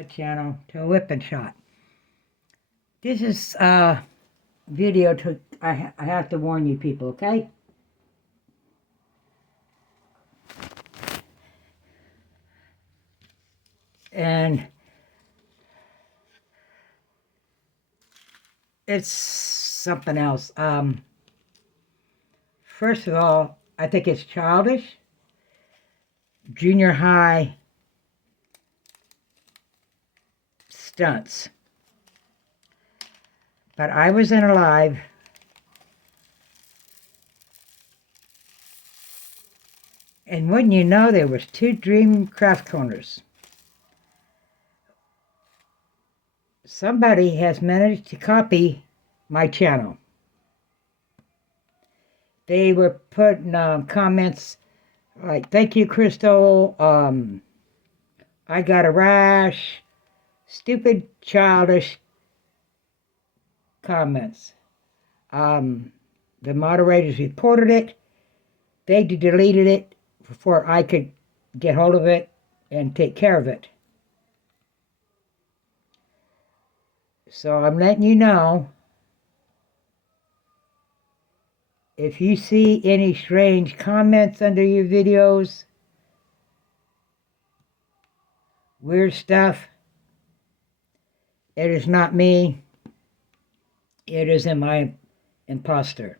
my channel to a whipping shot. This is a video to, I have to warn you people, okay? And it's something else. First of all, I think it's childish. Junior high stunts. But I was in a live and wouldn't you know, there was 2 dream craft corners. Somebody has managed to copy my channel. They were putting comments like, "Thank you, Crystal. I got a rash." Stupid, childish comments. The moderators reported it. They deleted it before I could get hold of it and take care of it. So I'm letting you know, if you see any strange comments under your videos, weird stuff, it is not me. It is my imposter.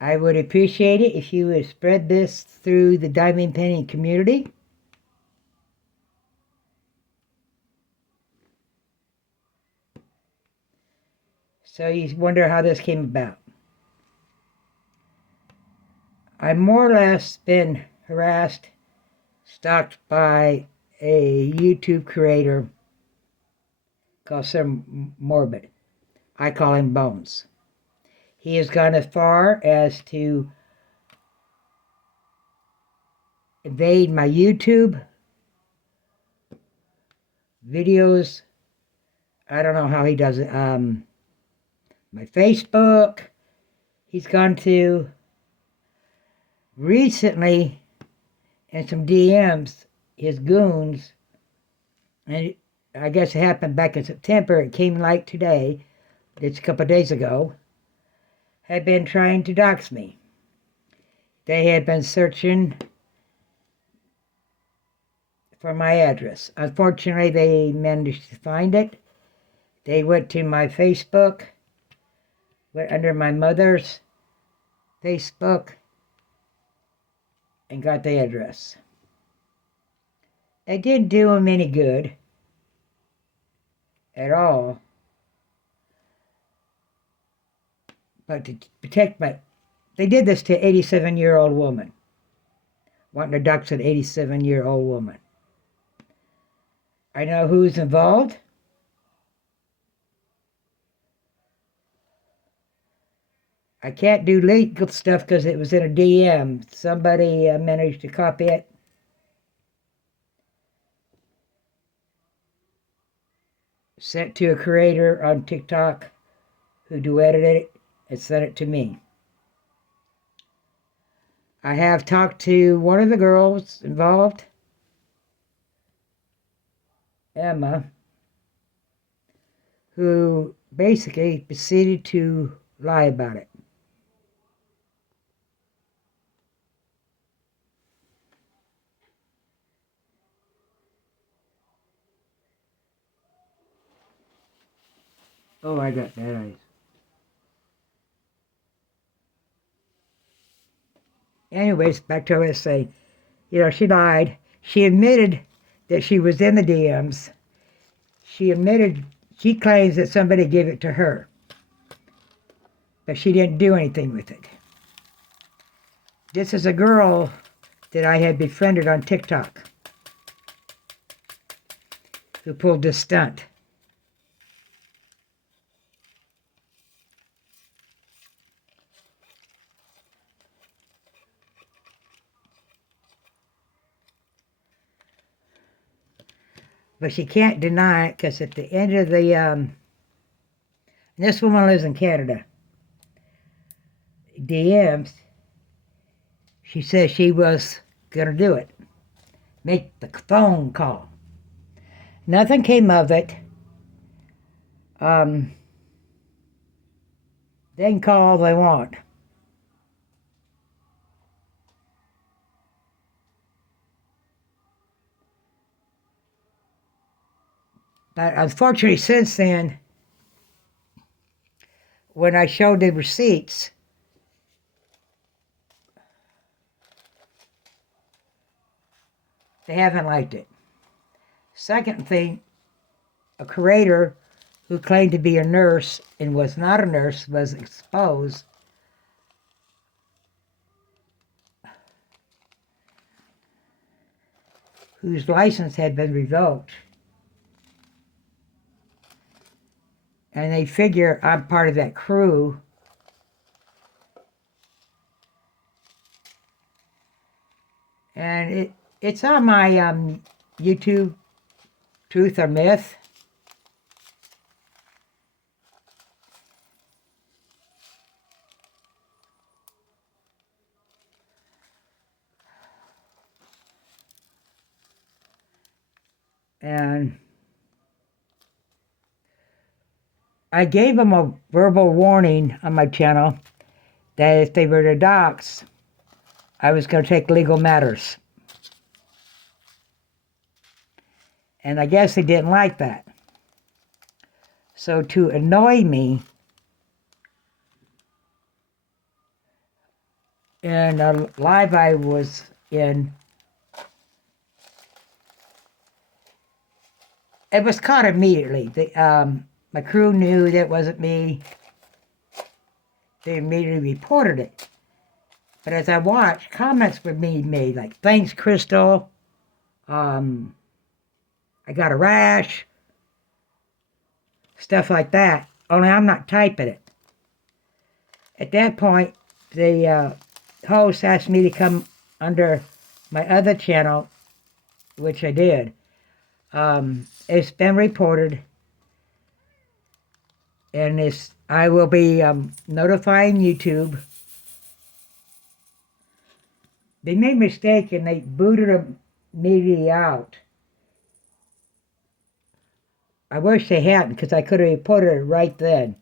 I would appreciate it if you would spread this through the diamond painting community. So you wonder how this came about. I've more or less been harassed, stalked by a YouTube creator called Sir Morbid. I call him Bones. He has gone as far as to invade my YouTube videos. I don't know how he does it. My Facebook. He's gone to recently in some DMs, his goons, and I guess it happened back in September. It came like today. It's a couple of days ago. Had been trying to dox me. They had been searching for my address. Unfortunately, they managed to find it. They went to my Facebook, went under my mother's Facebook, and got the address. It didn't do them any good at all. But to protect they did this to an 87-year-old woman, wanting to dox an 87-year-old woman. I know who's involved. I can't do legal stuff because it was in a DM. Somebody managed to copy it. Sent to a creator on TikTok who duetted it and sent it to me. I have talked to one of the girls involved, Emma, who basically proceeded to lie about it. Oh, I got bad eyes. Anyways, back to what I was saying. You know, she lied. She admitted that she was in the DMs. She claims that somebody gave it to her. But she didn't do anything with it. This is a girl that I had befriended on TikTok who pulled this stunt. But she can't deny it because at the end of the, this woman lives in Canada, DMs, she says she was going to do it. make the phone call. Nothing came of it. They can call all they want. But unfortunately, since then, when I showed the receipts, they haven't liked it. Second thing, a curator who claimed to be a nurse and was not a nurse was exposed. Whose license had been revoked. And they figure I'm part of that crew. And it's on my YouTube, Truth or Myth. And I gave them a verbal warning on my channel that if they were to dox, I was going to take legal matters. And I guess they didn't like that. So to annoy me, in a live I was in, it was caught immediately. My crew knew that wasn't me. They immediately reported it. But as I watched, comments were being made like, "Thanks, Crystal. I got a rash." Stuff like that. Only I'm not typing it. At that point, the host asked me to come under my other channel, which I did. It's been reported, and I will be notifying YouTube. They made a mistake and they booted me out. I wish they hadn't, because I could have reported it right then.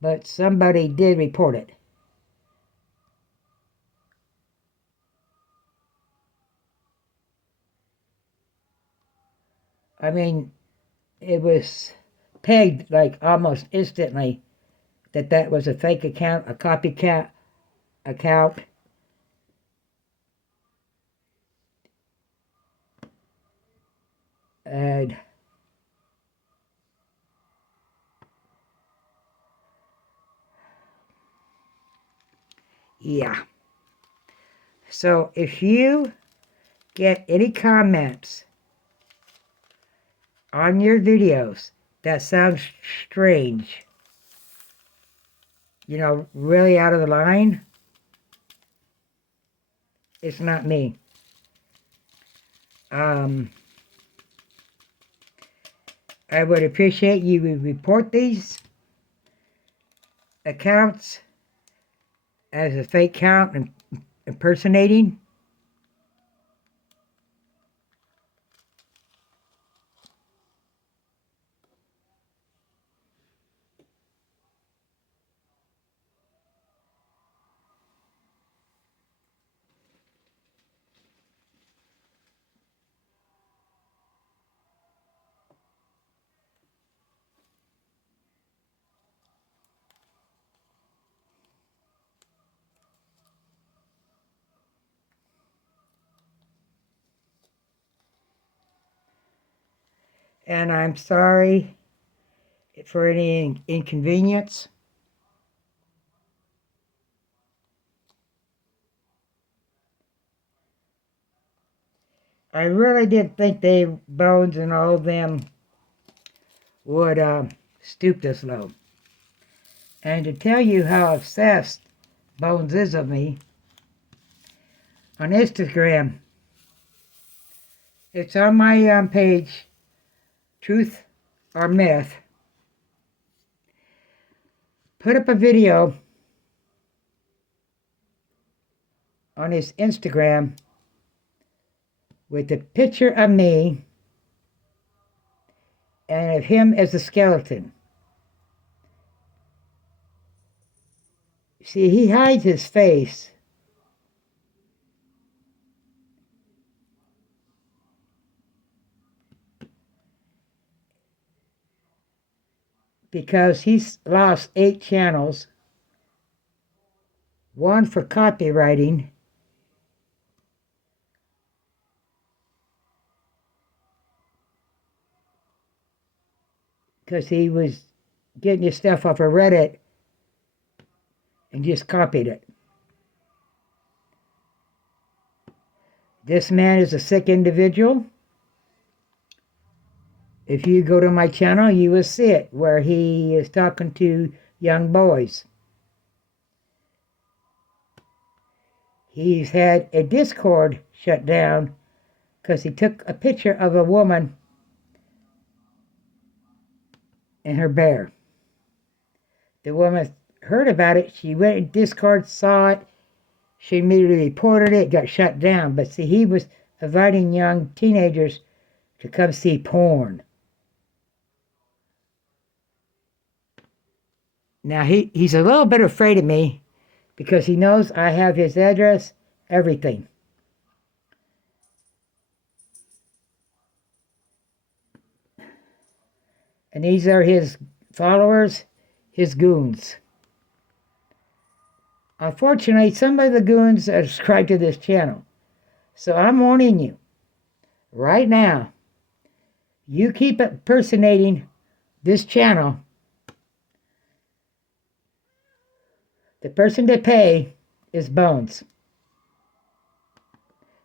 But somebody did report it. I mean, it was pegged like almost instantly that was a fake account, a copycat account. And yeah. So if you get any comments on your videos that sounds strange, really out of the line, it's not me. I would appreciate you would report these accounts as a fake account and impersonating. And I'm sorry for any inconvenience. I really didn't think Bones and all of them would stoop this low. And to tell you how obsessed Bones is of me, on Instagram, it's on my page, Truth or Myth, put up a video on his Instagram with a picture of me and of him as a skeleton. See, he hides his face because he's lost 8 channels, one for copywriting, because he was getting his stuff off of Reddit and just copied it. This man is a sick individual. If you go to my channel, you will see it, where he is talking to young boys. He's had a Discord shut down because he took a picture of a woman and her bear. The woman heard about it. She went in Discord, saw it. She immediately reported it, got shut down. But see, he was inviting young teenagers to come see porn. Now, he's a little bit afraid of me because he knows I have his address, everything. And these are his followers, his goons. Unfortunately, some of the goons are subscribed to this channel. So I'm warning you, right now, you keep impersonating this channel, the person to pay is Bones.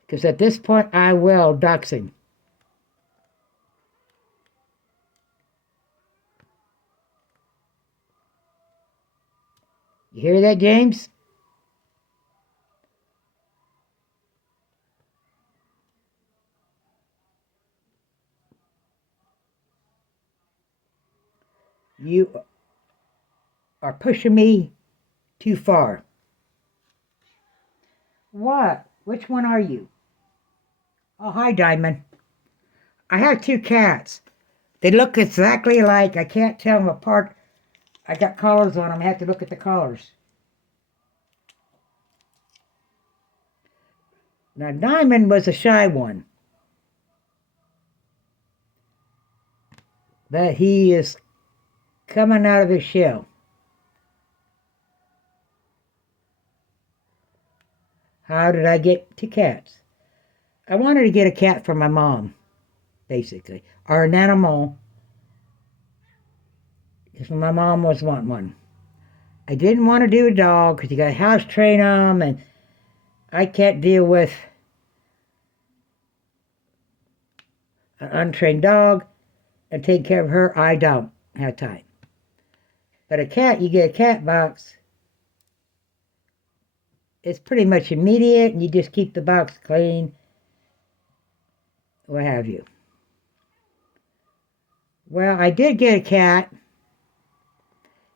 Because at this point, I will dox him. You hear that, James? You are pushing me too far. What? Which one are you? Oh, hi, Diamond. I have 2 cats. They look exactly alike. I can't tell them apart. I got collars on them. I have to look at the collars. Now, Diamond was a shy one. But he is coming out of his shell. How did I get 2 cats? I wanted to get a cat for my mom, basically. Or an animal. Because my mom was wanting one. I didn't want to do a dog because you got to house train them, and I can't deal with an untrained dog and take care of her. I don't have time. But a cat, you get a cat box. It's pretty much immediate, and you just keep the box clean, what have you. Well, I did get a cat.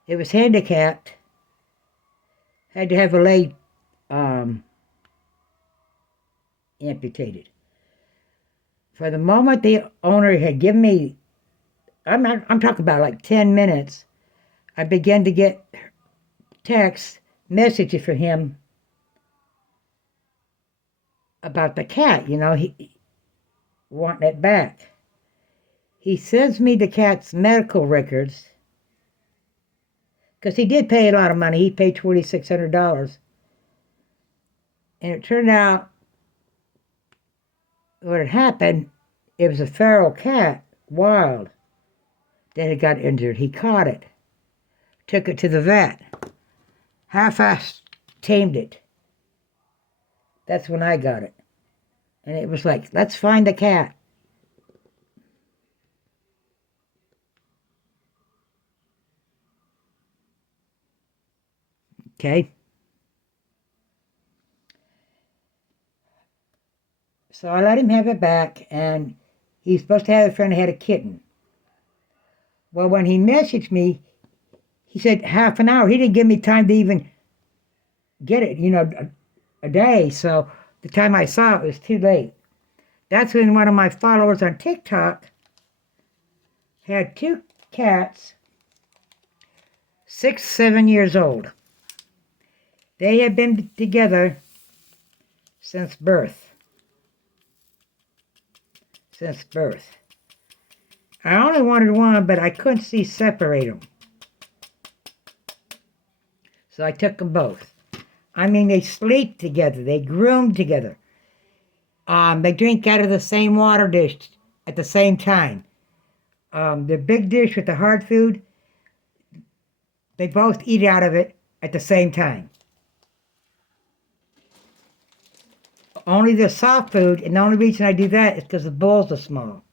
It was handicapped. Had to have a leg amputated. For the moment the owner had given me, I'm talking about like 10 minutes, I began to get text messages from him about the cat, he wanting it back. He sends me the cat's medical records, because he did pay a lot of money. He paid $2,600. And it turned out what had happened, it was a feral cat, wild, that had got injured. He caught it, took it to the vet, half-assed tamed it. That's when I got it. And it was like, let's find the cat. Okay? So I let him have it back, and he's supposed to have a friend that had a kitten. Well, when he messaged me, he said half an hour. He didn't give me time to even get it, a day. So the time I saw it, it was too late. That's when one of my followers on TikTok had two cats, 6, 7 years old. They had been together since birth. Since birth. I only wanted one, but I couldn't separate them. So I took them both. I mean, they sleep together. They groom together. They drink out of the same water dish at the same time. The big dish with the hard food, they both eat out of it at the same time. Only the soft food, and the only reason I do that is because the bowls are small.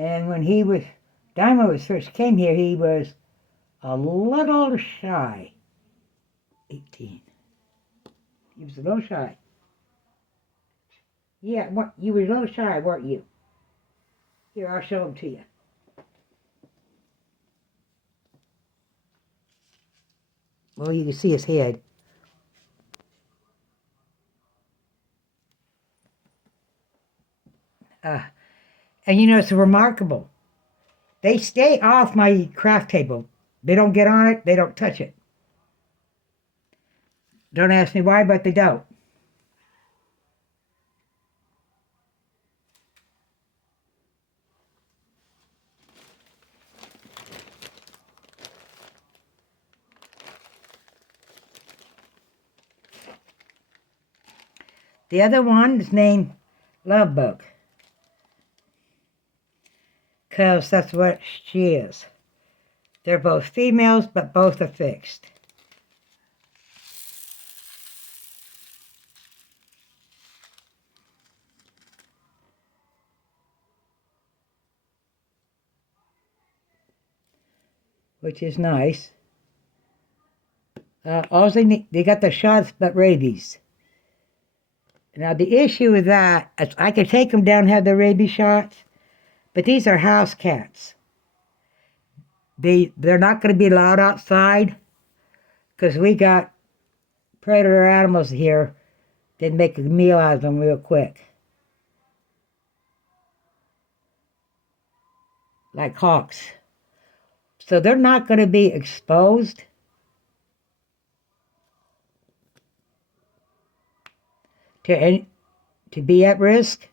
And when Diamond was first came here, he was a little shy. 18. He was a little shy. Yeah, you were a little shy, weren't you? Here, I'll show him to you. Well, you can see his head. And you know, it's remarkable. They stay off my craft table. They don't get on it. They don't touch it. Don't ask me why, but they don't. The other one is named Love Bug, because that's what she is. They're both females, but both are fixed. Which is nice. All they got the shots but rabies. Now the issue with that is I could take them down and have the rabies shots, but these are house cats. They're not going to be allowed outside because we got predator animals here that make a meal out of them real quick. Like hawks. So they're not going to be exposed to be at risk.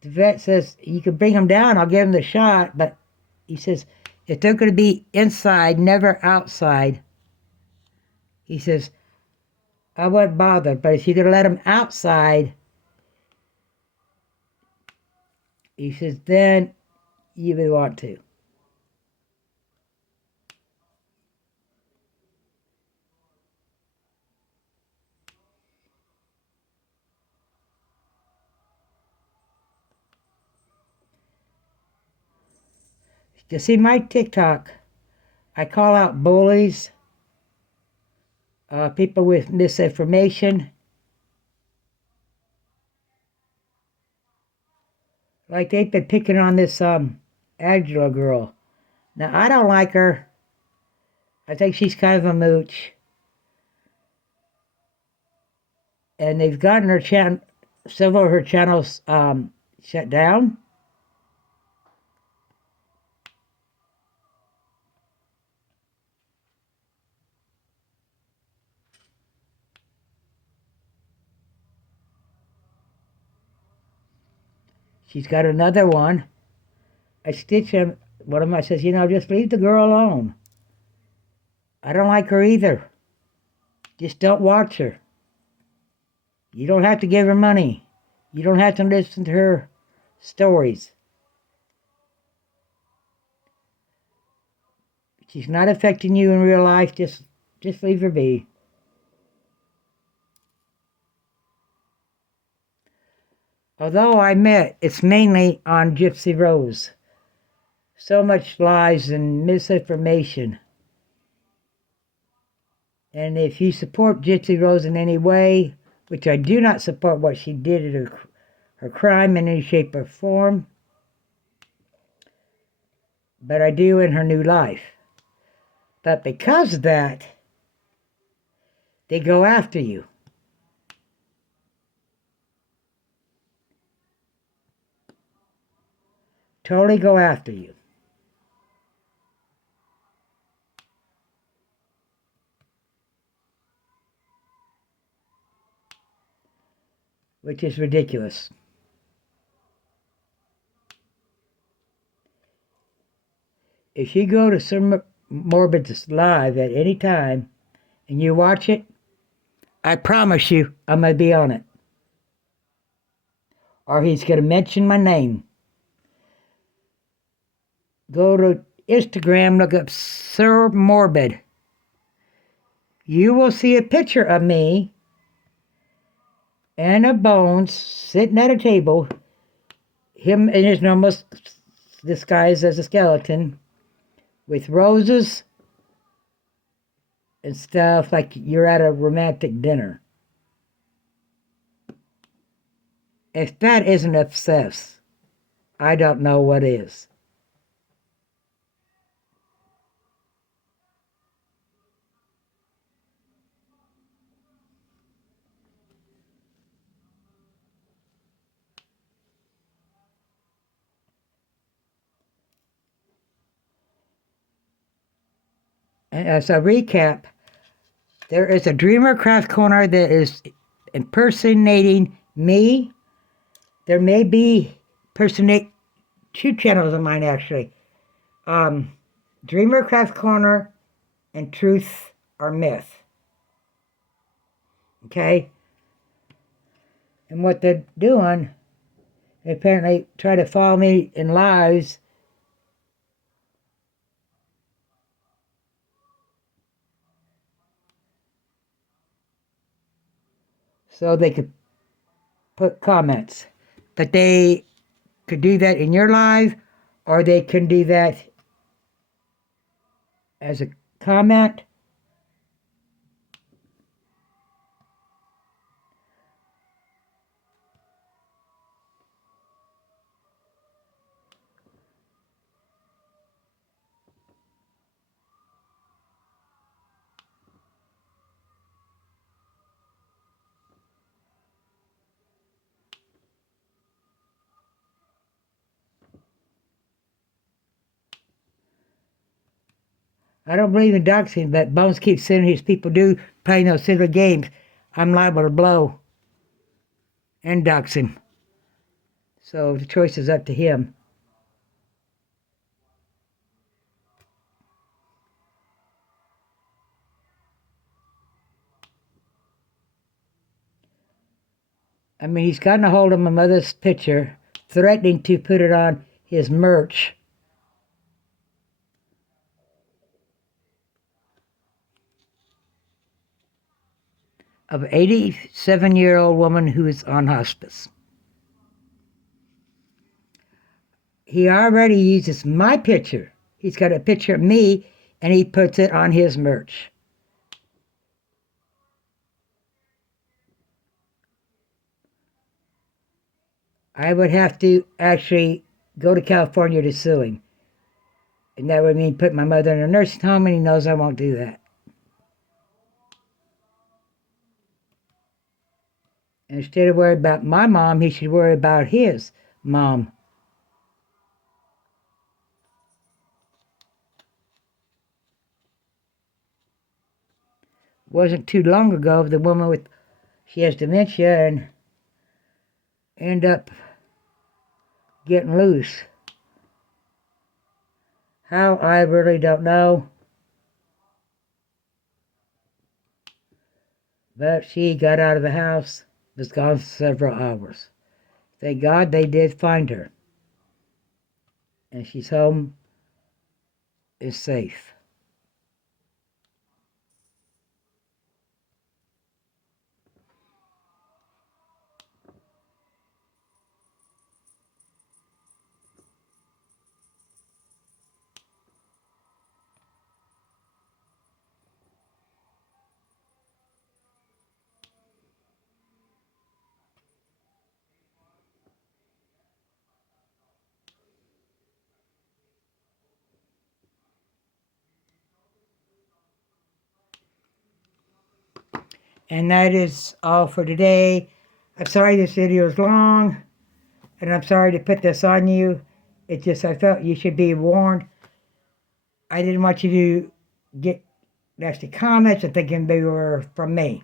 The vet says, you can bring them down, I'll give them the shot, but he says, if they're going to be inside, never outside, he says, I wouldn't bother, but if you're going to let them outside, he says, then you would want to. You see, my TikTok, I call out bullies, people with misinformation. Like they've been picking on this Angela girl. Now, I don't like her. I think she's kind of a mooch. And they've gotten her several of her channels shut down. She's got another one. I stitch him. One of them, I says, just leave the girl alone. I don't like her either. Just don't watch her. You don't have to give her money. You don't have to listen to her stories. She's not affecting you in real life. Just leave her be. Although I admit it's mainly on Gypsy Rose. So much lies and misinformation. And if you support Gypsy Rose in any way, which I do not support what she did at her crime in any shape or form, but I do in her new life. But because of that, they go after you. Totally go after you. Which is ridiculous. If you go to Sir Morbid's live at any time and you watch it, I promise you I'm going to be on it. Or he's going to mention my name. Go to Instagram, look up Sir Morbid. You will see a picture of me and of Bones sitting at a table, him in his normal disguise as a skeleton, with roses and stuff like you're at a romantic dinner. If that isn't obsessed, I don't know what is. And as a recap, there is a Dreamer Craft Corner that is impersonating me. There may be impersonate two channels of mine actually. Dreamer Craft Corner and Truth or Myth. Okay? And what they're doing, they apparently try to follow me in lives. So they could put comments. But they could do that in your live, or they can do that as a comment. I don't believe in doxing, but Bones keeps saying his people do playing those silly games. I'm liable to blow and dox him. So the choice is up to him. I mean, he's gotten a hold of my mother's picture, threatening to put it on his merch. Of an 87-year-old woman who is on hospice. He already uses my picture. He's got a picture of me, and he puts it on his merch. I would have to actually go to California to sue him. And that would mean put my mother in a nursing home, and he knows I won't do that. And instead of worrying about my mom, he should worry about his mom. Wasn't too long ago, the woman with, she has dementia and end up getting loose. How, I really don't know. But she got out of the house, was gone for several hours. Thank God they did find her. And she's home, is safe. And that is all for today. I'm sorry this video is long, and I'm sorry to put this on you. It's just I felt you should be warned. I didn't want you to get nasty comments and thinking they were from me.